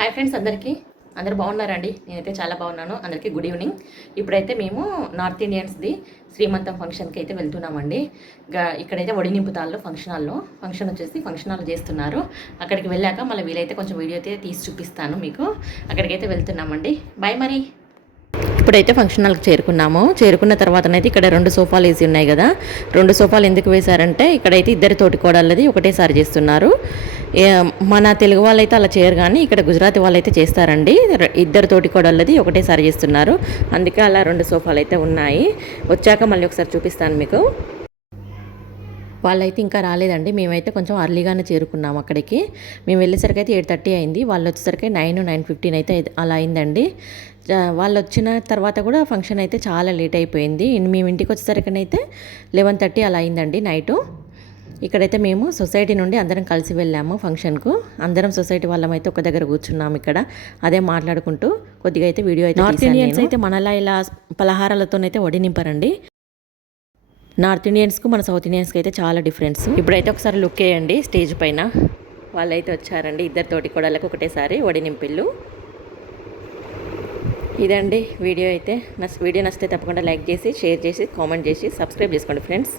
Hi friends, అందరూ బాగున్నారండి. నేనైతే చాలా బాగున్నాను. అందరికీ గుడ్ ఈవినింగ్. ఇప్పుడైతే మేము నార్త్ ఇండియన్స్ది శ్రీమంతం ఫంక్షన్కి అయితే వెళ్తున్నామండి. ఇక్కడైతే ఒడి నింపుతాళ్ళు ఫంక్షన్ వచ్చేసి ఫంక్షన్ హాల్లో చేస్తున్నారు. అక్కడికి వెళ్ళాక మళ్ళీ వీలైతే కొంచెం వీడియో అయితే తీసి చూపిస్తాను మీకు. అక్కడికైతే వెళ్తున్నామండి. బాయ్ మరి. ఇప్పుడైతే ఫంక్షన్ హాల్కి చేరుకున్న తర్వాతనైతే ఇక్కడ 2 సోఫాలు వేసి ఉన్నాయి కదా. 2 సోఫాలు ఎందుకు వేశారంటే ఇక్కడైతే ఇద్దరు తోటికోడళ్ళది ఒకటేసారి చేస్తున్నారు. మన తెలుగు వాళ్ళైతే అలా చేయరు, కానీ ఇక్కడ గుజరాతీ వాళ్ళైతే చేస్తారండి. ఇద్దరు తోటికోడళ్ళది ఒకటేసారి చేస్తున్నారు. అందుకే అలా 2 సోఫాలు అయితే ఉన్నాయి. వచ్చాక మళ్ళీ ఒకసారి చూపిస్తాను మీకు. వాళ్ళైతే ఇంకా రాలేదండి. మేమైతే కొంచెం అర్లీగానే చేరుకున్నాము అక్కడికి. మేము వెళ్ళేసరికి అయితే 8:30 అయింది. వాళ్ళు వచ్చేసరికి 9:15 అయితే అలా అయిందండి. వాళ్ళు వచ్చిన తర్వాత కూడా ఫంక్షన్ అయితే చాలా లేట్ అయిపోయింది. మేము ఇంటికి వచ్చేసరికి అయితే 11:30 అలా అయిందండి నైటు. ఇక్కడైతే మేము సొసైటీ నుండి అందరం కలిసి వెళ్ళాము ఫంక్షన్కు. అందరం సొసైటీ వాళ్ళం అయితే ఒక దగ్గర కూర్చున్నాము ఇక్కడ. అదే మాట్లాడుకుంటూ కొద్దిగా అయితే వీడియో అయితే నార్త్ ఇండియన్స్ అయితే మనలా ఇలా పలహారాలతోనైతే వడి నింపారండి. నార్త్ ఇండియన్స్కు మన సౌత్ ఇండియన్స్కి అయితే చాలా డిఫరెన్స్. ఇప్పుడైతే ఒకసారి లుక్ వేయండి స్టేజ్ పైన. వాళ్ళైతే వచ్చారండి, ఇద్దరు తోటి కోడళ్ళకి ఒకటేసారి వడి నింపిళ్ళు. ఇదండి వీడియో అయితే. వీడియో నచ్చితే తప్పకుండా లైక్ చేసి, షేర్ చేసి, కామెంట్ చేసి, సబ్స్క్రైబ్ చేసుకోండి ఫ్రెండ్స్.